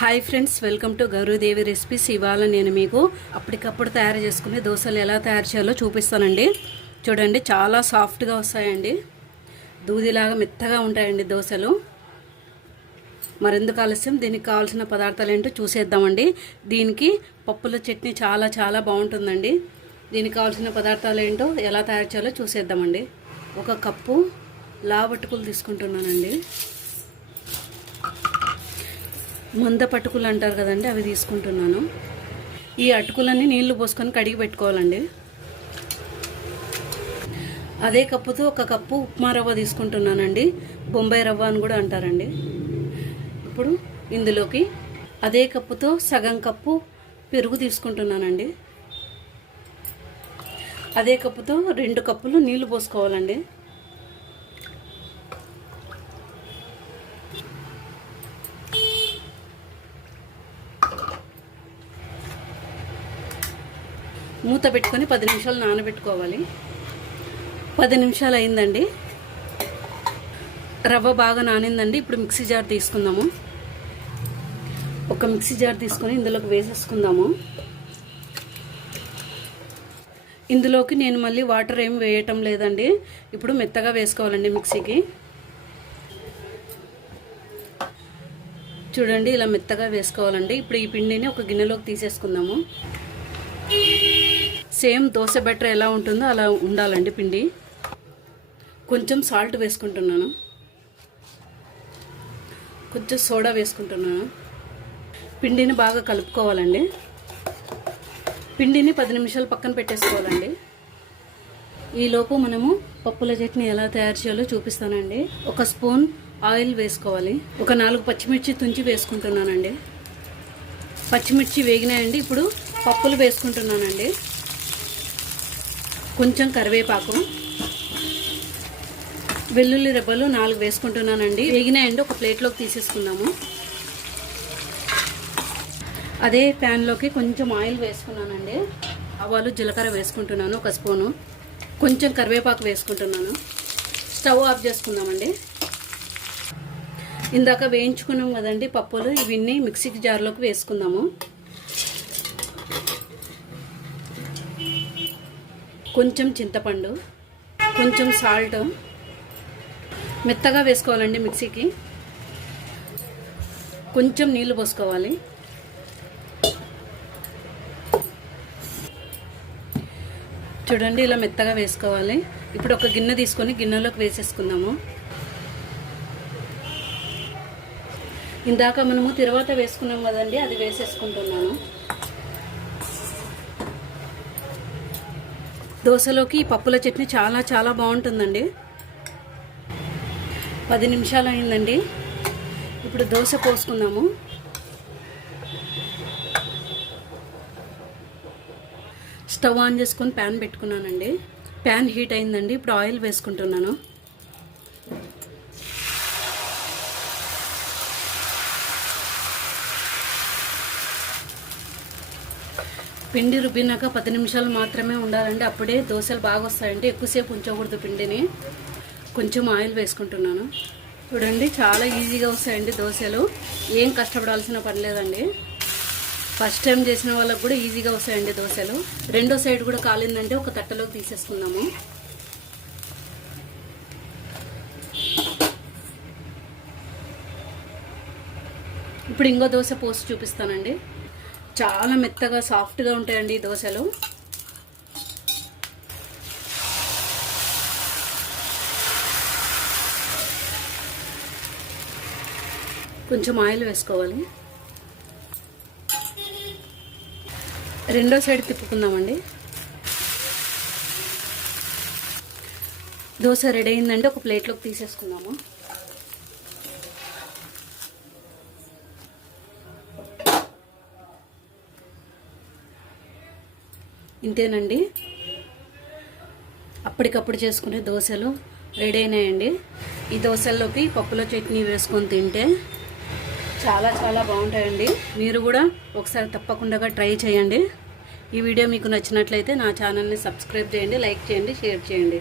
Hi friends welcome to Gauridevi recipes ఇవాళ నేను మీకు అప్పటికప్పుడు తయారు చేసుకునే దోశలు ఎలా తయారు చేయాలో చూపిస్తానండి. చూడండి చాలా సాఫ్ట్గా వస్తాయండి. దూదిలాగా మెత్తగా ఉంటాయండి దోశలు. మరెందుకు ఆలస్యం? దీనికి కావాల్సిన పదార్థాలు ఏంటో చూసేద్దామండి. దీనికి పప్పుల చట్నీ చాలా చాలా బాగుంటుందండి. దీనికి కావాల్సిన పదార్థాలు ఏంటో ఎలా తయారు చేయాలో చూసేద్దామండి. ఒక కప్పు లావట్టుకులు తీసుకుంటున్నానండి. మంద పట్టుకులు అంటారు కదండి అవి తీసుకుంటున్నాను. ఈ అటుకులన్నీ నీళ్ళు పోసుకొని కడిగి పెట్టుకోవాలండి. అదే కప్పుతో ఒక కప్పు ఉప్మా రవ్వ తీసుకుంటున్నానండి. బొంబాయి రవ్వ అని కూడా అంటారండి. ఇప్పుడు ఇందులోకి అదే కప్పుతో సగం కప్పు పెరుగు తీసుకుంటున్నానండి. అదే కప్పుతో రెండు కప్పులు నీళ్ళు పోసుకోవాలండి. మూత పెట్టుకొని పది నిమిషాలు నానబెట్టుకోవాలి. పది నిమిషాలు అయిందండి. రవ్వ బాగా నానిందండి. ఇప్పుడు మిక్సీ జార్ తీసుకుందాము. ఒక మిక్సీ జార్ తీసుకొని ఇందులోకి వేసేసుకుందాము. ఇందులోకి నేను మళ్ళీ వాటర్ ఏం వేయటం లేదండి. ఇప్పుడు మెత్తగా వేసుకోవాలండి మిక్సీకి. చూడండి ఇలా మెత్తగా వేసుకోవాలండి. ఇప్పుడు ఈ పిండిని ఒక గిన్నెలోకి తీసేసుకుందాము. సేమ్ దోశ బెటర్ ఎలా ఉంటుందో అలా ఉండాలండి పిండి. కొంచెం సాల్ట్ వేసుకుంటున్నాను. కొంచెం సోడా వేసుకుంటున్నాను. పిండిని బాగా కలుపుకోవాలండి. పిండిని పది నిమిషాలు పక్కన పెట్టేసుకోవాలండి. ఈలోపు మనము పప్పుల చట్నీ ఎలా తయారు చేయాలో చూపిస్తానండి. ఒక స్పూన్ ఆయిల్ వేసుకోవాలి. ఒక నాలుగు పచ్చిమిర్చి తుంచి వేసుకుంటున్నానండి. పచ్చిమిర్చి వేగినాయండి. ఇప్పుడు పప్పులు వేసుకుంటున్నానండి. కొంచెం కరివేపాకు వెల్లుల్లి రెబ్బలు నాలుగు వేసుకుంటున్నానండి. వేగినాయండి ఒక ప్లేట్లోకి తీసేసుకున్నాము అదే ప్యాన్లోకి కొంచెం ఆయిల్ వేసుకున్నానండి. ఆవాలు జీలకర్ర వేసుకుంటున్నాను ఒక స్పూను. కొంచెం కరివేపాకు వేసుకుంటున్నాను. స్టవ్ ఆఫ్ చేసుకుందామండి. ఇందాక వేయించుకున్నాం కదండి పప్పులు ఇవన్నీ మిక్సీకి జార్లోకి వేసుకుందాము. కొంచెం చింతపండు కొంచెం సాల్ట్. మెత్తగా వేసుకోవాలండి మిక్సీకి. కొంచెం నీళ్ళు పోసుకోవాలి. చూడండి ఇలా మెత్తగా వేసుకోవాలి. ఇప్పుడు ఒక గిన్నె తీసుకొని గిన్నెలోకి వేసేసుకుందాము. ఇందాక మనము తిరువాత వేసుకున్నాం కదండి అది వేసేసుకుంటున్నాను. దోశలోకి పప్పుల చట్నీ చాలా చాలా బాగుంటుందండి. పది నిమిషాలు అయిందండి. ఇప్పుడు దోశ పోసుకుందాము. స్టవ్ ఆన్ చేసుకొని ప్యాన్ పెట్టుకున్నానండి. ప్యాన్ హీట్ అయిందండి. ఇప్పుడు ఆయిల్ వేసుకుంటున్నాను. పిండి రుబ్బినాక పది నిమిషాలు మాత్రమే ఉండాలండి. అప్పుడే దోశలు బాగా వస్తాయండి. ఎక్కువసేపు ఉంచకూడదు పిండిని. కొంచెం ఆయిల్ వేసుకుంటున్నాను. చూడండి చాలా ఈజీగా వస్తాయండి దోశలు. ఏం కష్టపడాల్సిన పని లేదండి. ఫస్ట్ టైం చేసిన వాళ్ళకి కూడా ఈజీగా వస్తాయండి దోశలు. రెండో సైడ్ కూడా కాలిందంటే ఒక తట్టలోకి తీసేసుకుందాము. ఇప్పుడు ఇంకో దోశ పోసి చూపిస్తానండి. చాలా మెత్తగా సాఫ్ట్గా ఉంటాయండి దోశలు. కొంచెం ఆయిల్ వేసుకోవాలి. రెండో సైడ్ తిప్పుకుందామండి. దోశ రెడీ అయిందంటే ఒక ప్లేట్లోకి తీసేసుకుందాము. ఇంతేనండి. అప్పటికప్పుడు చేసుకునే దోశలు రెడీ అయినాయండి. ఈ దోశల్లోకి పప్పులో చట్నీ వేసుకొని తింటే చాలా చాలా బాగుంటాయండి. మీరు కూడా ఒకసారి తప్పకుండా ట్రై చేయండి. ఈ వీడియో మీకు నచ్చినట్లయితే నా ఛానల్ని సబ్స్క్రైబ్ చేయండి లైక్ చేయండి షేర్ చేయండి.